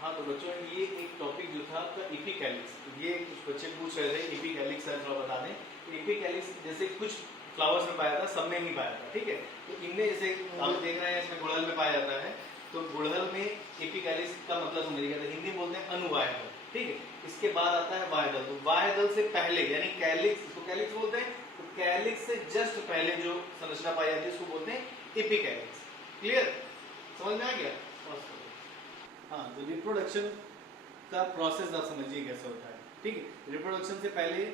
हाँ तो बच्चों ये एक टॉपिक जो था आपका एपिकैलिक्स, ये कुछ बच्चे पूछ रहे थे एपिकैलिक्स सर थोड़ा बता दें। एपिकैलिक्स जैसे कुछ फ्लावर्स में पाया था, सब में नहीं पाया था, ठीक है। तो इनमें जैसे आप देख रहे हैं इसमें गुड़हल में पाया जाता है, तो गुड़हल में एपिकैलिक्स का मतलब समझिएगा, तो हिंदी में बोलते हैं अनुवायदल, ठीक है। इसके बाद आता है वायदल, तो वायदल से पहले यानी कैलिक्स, इसको कैलिक्स बोलते हैं, तो कैलिक्स से जस्ट पहले जो संरचना पाई जाती है उसको बोलते हैं एपिकैलिक्स। क्लियर, समझ में आ गया? हाँ, तो रिप्रोडक्शन का प्रोसेस आप समझिए कैसे होता है, ठीक है। रिप्रोडक्शन से पहले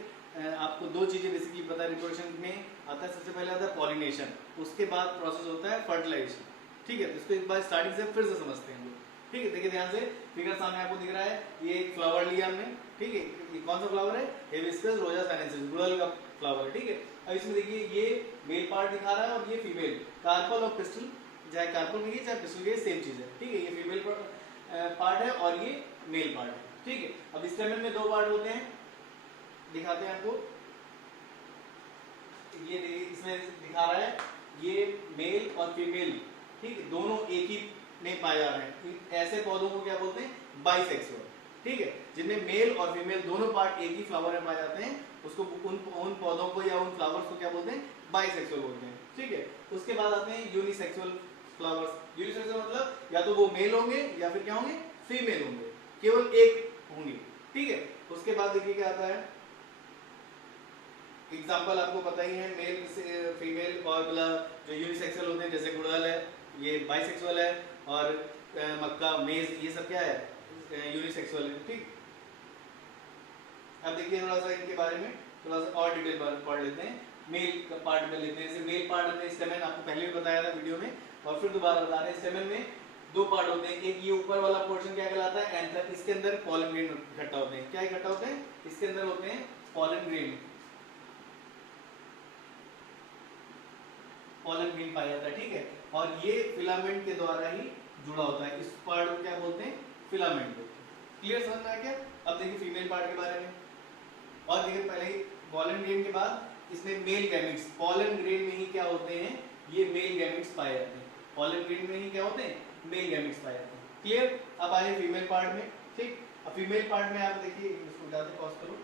आपको दो चीजें बेसिकली पता है। रिप्रोडक्शन में आता है, सबसे पहले आता है पॉलिनेशन, उसके बाद प्रोसेस होता है फर्टिलाइजेशन, ठीक है। तो इसको एक बार स्टार्टिंग से फिर से समझते हैं हम लोग, ठीक है। देखिए ध्यान से, फिगर सामने आपको दिख रहा है, ये एक फ्लावर लिया हमने, ठीक है। ये कौन सा फ्लावर है? हिबिस्कस रोजा साइनेंसिस, गुड़हल का फ्लावर है, ठीक है। अब इसमें देखिए ये मेल पार्ट दिखा रहा है और ये फीमेल। कार्पल और पिस्टल, चाहे कार्पल कहिए चाहे पिस्टल कहिए, सेम चीज है, ठीक है। ये फीमेल पार्ट है और ये मेल पार्ट है, ठीक है। अब स्टेमेन में दो पार्ट होते हैं, दिखाते हैं आपको। ये इसमें दिखा रहा है ये मेल और फीमेल, ठीक है, दोनों एक ही में पाए जा रहे हैं। ऐसे पौधों को क्या बोलते हैं? बाइसेक्सुअल, ठीक है। जिनमें मेल और फीमेल दोनों पार्ट एक ही फ्लावर में पाए जाते हैं, उसको उन पौधों को या उन फ्लावर्स को क्या बोलते हैं? बाइसेक्सुअल बोलते हैं, ठीक है। उसके बाद आते हैं यूनिसेक्सुअल फ्लावर्स। यूनिसेक्सुअल मतलब या तो वो मेल होंगे या फिर क्या होंगे? फीमेल होंगे, केवल एक होंगे, ठीक है। उसके बाद देखिए क्या आता है, एग्जाम्पल आपको पता ही है, मेल से फीमेल और मतलब जो यूनिसेक्सुअल होते हैं, जैसे गुड़हल है ये बाइसेक्सुअल है, और मक्का मेज ये सब क्या है? यूनिसेक्सुअल है, ठीक। अब देखिए थोड़ा सा इनके बारे में थोड़ा सा और डिटेल पढ़ लेते हैं। मेल का पार्ट में लेते हैं, जैसे मेल पार्ट हमने स्टेमेन आपको पहले भी बताया था वीडियो में, और फिर दोबारा बता रहे हैं। स्टेमेन में दो पार्ट होते हैं, एक ये ऊपर वाला पोर्शन क्या कहलाता है? एंथर। इसके अंदर पॉलन ग्रेन इकट्ठा होते हैं। क्या इकट्ठा होते हैं? इसके अंदर होते हैं पॉलन ग्रेन, पॉलन ग्रेन पाया जाता है, ठीक है। और ये फिलामेंट के द्वारा ही जुड़ा होता है। इस पार्ट को क्या बोलते हैं? फिलामेंट बोलते हैं। क्लियर, समझ में आ गया? अब देखिए फीमेल पार्ट के बारे में, और देखिए पहले पॉलन ग्रेन के बाद इसमें मेल गैमेट्स, पॉलन ग्रेन में ही क्या होते हैं? ये मेल गैमेट्स पाए जाते हैं। पॉलन ग्रेन में ही क्या होते हैं? मेल गैमेट्स पाए जाते हैं। क्लियर। अब आइए फीमेल पार्ट में, ठीक। अब फीमेल पार्ट में आप देखिए, इसको ज्यादा पॉज करो।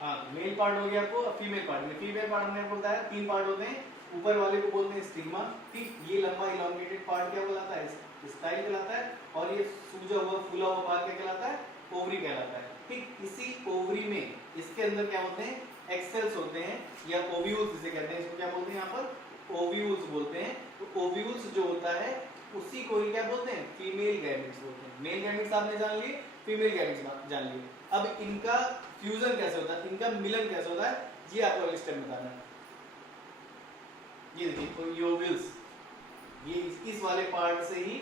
हाँ, मेल पार्ट हो गया आपको। अब फीमेल पार्ट में, फीमेल पार्ट में आपको बताया तीन पार्ट होते हैं। ऊपर वाले को बोलते हैं स्टिग्मा, ठीक। ये लंबा इलॉन्गेटेड पार्ट क्या कहलाता है? स्टाइल कहलाता है। और ये सूजा हुआ फूला हुआ पार्ट क्या कहलाता है? ओवरी कहलाता है, ठीक। इसी ओवरी में इसके अंदर क्या होते हैं? एक्सेल्स होते हैं, या ओव्यूल्स जिसे कहते हैं। इसको क्या बोलते हैं? यहाँ पर ओव्यूल्स बोलते हैं। तो ओव्यूल्स जो होता है उसी को ही क्या बोलते हैं? फीमेल गैमेट्स बोलते हैं। मेल गैमेट्स आपने जान लिए, फीमेल गैमेट्स जान लिए। अब इनका फ्यूजन कैसे होता है, इनका मिलन कैसे होता है, ये आपको अगले स्टेप में बताना है। ये देखिए ओव्यूल्स, ये इस वाले पार्ट से ही,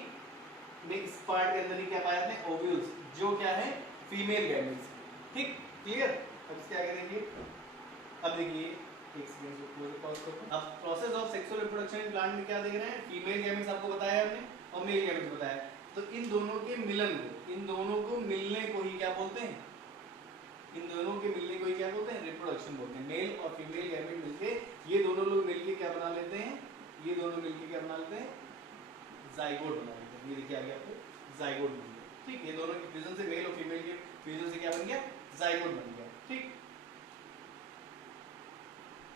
इस पार्ट के अंदर ही क्या पाए जाते हैं? ओव्यूल्स, जो क्या है? फीमेल गैमेट्स, ठीक। क्लियर। अब इसके आगे देखिए, अब देखिए एक सेकंड को पॉज करो। अब process of sexual reproduction in plant में क्या देख रहे हैं? फीमेल गैमेट्स आपको बताया हमने और मेल गैमेट्स बताया। तो इन दोनों के मिलन को, इन दोनों को मिलने को ही क्या बोलते हैं? इन दोनों के मिलने को ही क्या बोलते हैं? रिप्रोडक्शन बोलते हैं। मेल और फीमेल गैमेट मिलके, ये दोनों लोग मिलके क्या बना लेते हैं? ये दोनों मिलके क्या बना लेते हैं? जाइगोट बना लेते हैं। ये देखिए आगे आपको जाइगोट बन गया, ठीक। ये दोनों के फ्यूजन से, मेल और फीमेल के फ्यूजन से क्या बन गया? जाइगोट बन गया, ठीक।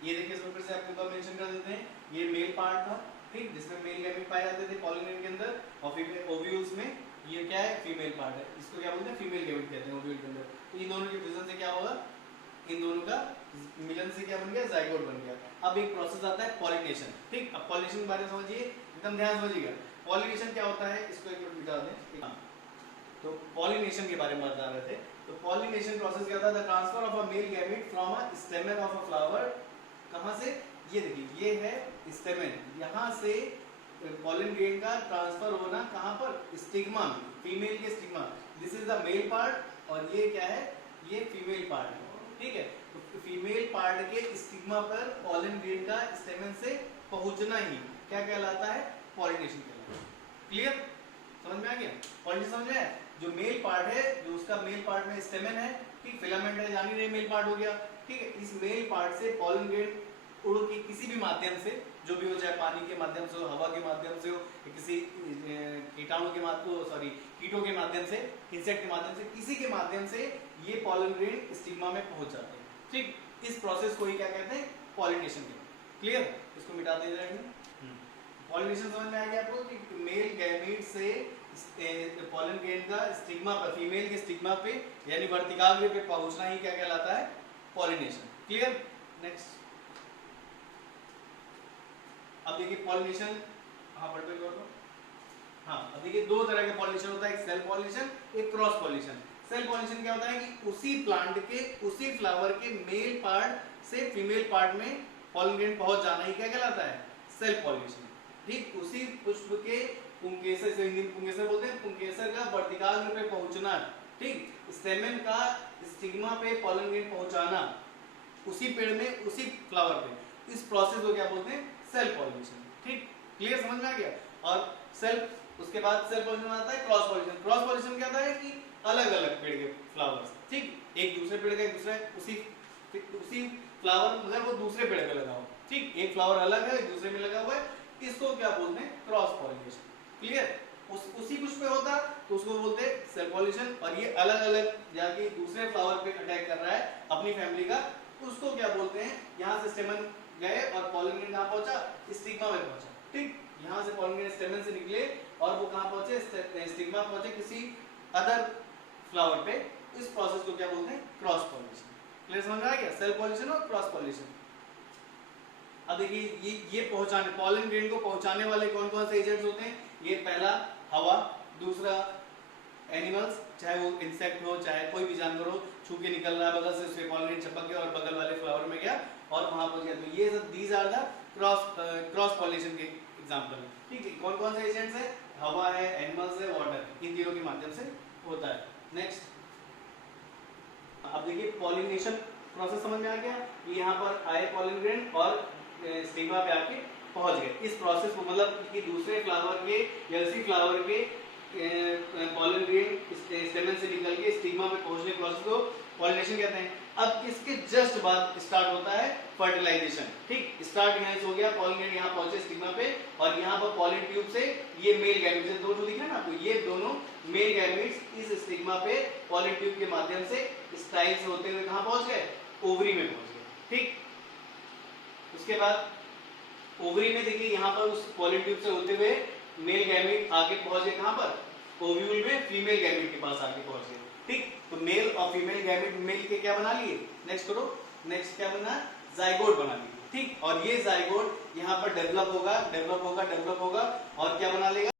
ये देखिए इसमें फिर से आपको एक बार मेंशन कर देते हैं, ये मेल पार्ट था, ठीक, जिसमें मेल गैमेट पाए जाते थे पॉलन ग्रेन के अंदर, और फीमेल ओव्यूल्स में ये क्या है? फीमेल पार्ट है। इसको क्या बोलते हैं? फीमेल गैमेट कहते हैं ओव्यूल के अंदर। तो इन दोनों के फ्यूजन से क्या होगा? इन दोनों का मिलन से क्या बन गया? जाइगोट बन गया। अब एक प्रोसेस आता है पॉलिनेशन, ठीक। अब पॉलिनेशन के बारे में समझिए, एकदम ध्यान समझिएगा। पॉलिनेशन क्या होता है, इसको एक मिनट मिटा दें। तो पॉलिनेशन के बारे में बता रहे थे। तो पॉलिनेशन प्रोसेस क्या होता है? The transfer of a male gamete from a stamen of a flower. कहां से? ये देखिए, ये है स्टेमेन, यहां से पॉलन ग्रेन का ट्रांसफर होना कहां पर? स्टिग्मा में, फीमेल के stigma. This is the male part और ये क्या है? ये फीमेल पार्ट है, ठीक है। तो फीमेल पार्ट के स्टिग्मा पर पॉलन ग्रेन का स्टेमेन से पहुंचना ही क्या कहलाता है? पॉलिनेशन कहलाता है। क्लियर, समझ में आ गया? पॉलिनेशन समझ में आया? जो मेल पार्ट है, जो उसका मेल पार्ट में स्टेमेन है, ठीक, फिलामेंट है, जान ही रहे मेल पार्ट हो गया, ठीक है। इस मेल पार्ट से पॉलन ग्रेन उड़ के किसी भी माध्यम से, जो भी हो, चाहे पानी के माध्यम से हो, हवा के माध्यम से हो, किसी कीटाणु के माध्यम सॉरी कीटों के माध्यम से, इंसेक्ट के माध्यम से, किसी के माध्यम से ये पॉलन ग्रेन स्टिग्मा में पहुंच जाते हैं। ठीक, इस प्रोसेस को ही क्या कहते हैं, पॉलिनेशन कहते हैं। क्लियर, इसको मिटा दे जाएंगे। पॉलिनेशन समझ में आ गया आपको कि मेल गैमीट से पॉलन ग्रेन का स्टिग्मा पर, फीमेल के स्टिग्मा पे यानी वर्तिकाग्र पे पहुंचना ही क्या कहलाता है, पॉलिनेशन। Clear, next. अब देखिए पॉलिनेशन, हाँ पढ़ पे हाँ, अब देखिए दो तरह का पॉलिनेशन होता है, एक सेल्फ पॉलिनेशन, एक क्रॉस पॉलिनेशन। सेल्फ पॉलिनेशन क्या होता है कि उसी प्लांट के, उसी फ्लावर के मेल पार्ट से फीमेल पार्ट में पॉलन ग्रेन पहुंच जाना ही क्या कहलाता है, सेल्फ पॉलिनेशन। ठीक, उसी पुष्प के पुंकेसर से, हिंदी में पुंकेसर बोलते हैं, पुंकेसर का वर्तिकाग्र पे पहुंचना। ठीक, स्टेमेन का स्टिग्मा पे पॉलन ग्रेन पहुंचाना, उसी पेड़ में, उसी फ्लावर पे, इस प्रोसेस को क्या बोलते हैं, सेल्फ पॉलिनेशन। ठीक, क्लियर, समझ में आ गया। और सेल्फ, उसके बाद सेल्फ पॉलिनेशन आता है क्रॉस पॉलिनेशन। क्रॉस पॉलिनेशन क्या होता है कि अलग अलग पेड़ के फ्लावर्स, ठीक, एक दूसरे पेड़ का, एक दूसरे उसी फ्लावर मतलब वो दूसरे पेड़ पे लगा हो। ठीक, एक फ्लावर अलग है, दूसरे में लगा हुआ है, इसको क्या बोलते हैं, क्रॉस पॉलिनेशन। क्लियर, उसी पुष्प पे होता तो उसको बोलते हैं सेल्फ पॉलिनेशन, और ये अलग अलग जाके दूसरे फ्लावर पे अटैक कर रहा है अपनी फैमिली का, उसको क्या बोलते हैं, यहाँ से स्टेमन गए और पॉलन ग्रेन कहाँ पहुंचा, स्टिग्मा में पहुंचा। ठीक, यहाँ से पॉलन ग्रेन स्टेमन से निकले और वो कहाँ पहुंचे, स्टिग्मा पहुंचे किसी अदर फ्लावर पे, इस प्रोसेस को क्या बोलते हैं, क्रॉस पॉलिनेशन। क्लियर, समझ आ गया, सेल्फ पॉलिनेशन और क्रॉस पॉलिनेशन। अब देखिए ये पहुंचाने, पॉलन ग्रेन को पहुंचाने वाले कौन कौन से एजेंट्स होते हैं, ये पहला हवा, दूसरा एनिमल्स, चाहे वो इंसेक्ट हो चाहे कोई भी जानवर हो, छू के निकल रहा है बगल से, उससे पॉलन ग्रेन चिपक गया और बगल वाले फ्लावर में गया और वहां पहुंच गया। तो ये सब these are the cross pollination के एग्जांपल। ठीक है, कौन कौन से एजेंट्स है, हवा है, एनिमल्स है, वाटर, इन तीनों के माध्यम से होता है। नेक्स्ट, अब देखिए पॉलिनेशन प्रोसेस समझ में आ गया कि यहाँ पर आए पॉलन ग्रेन और स्टिग्मा पे आके पहुंच गए। इस प्रोसेस को मतलब कि दूसरे फ्लावर के या उसी फ्लावर के पॉलन ग्रेन स्टेमन से निकल के स्टिग्मा पे पहुंचने प्रोसेस को पॉलिनेशन कहते हैं। अब इसके जस्ट बाद स्टार्ट होता है फर्टिलाइजेशन। ठीक, स्टार्ट यहाँ से हो गया, पॉलन ग्रेन यहाँ पहुंचे स्टिग्मा पे और यहाँ पर पॉलन ट्यूब से ये मेल गैमेट्स, दो दिख रहे हैं ना आपको, ये दोनों मेल गैमेट्स इस स्टिग्मा पे पॉलन ट्यूब के माध्यम से स्टाइल से होते हुए कहाँ पहुंच गए, ओवरी में पहुंच गए। ठीक, उसके बाद ओवरी में देखिए यहाँ पर उस पॉलन ट्यूब से होते हुए मेल गैमेट आगे पहुंच गए कहाँ पर, ओव्यूल में फीमेल गैमेट के पास आके पहुंच गए। ठीक, तो मेल और फीमेल गैमेट मेल के क्या बना लिए, नेक्स्ट करो, नेक्स्ट क्या बना, जाइगोट बना लिए। ठीक, और ये जाइगोट यहाँ पर डेवलप होगा और क्या बना लेगा,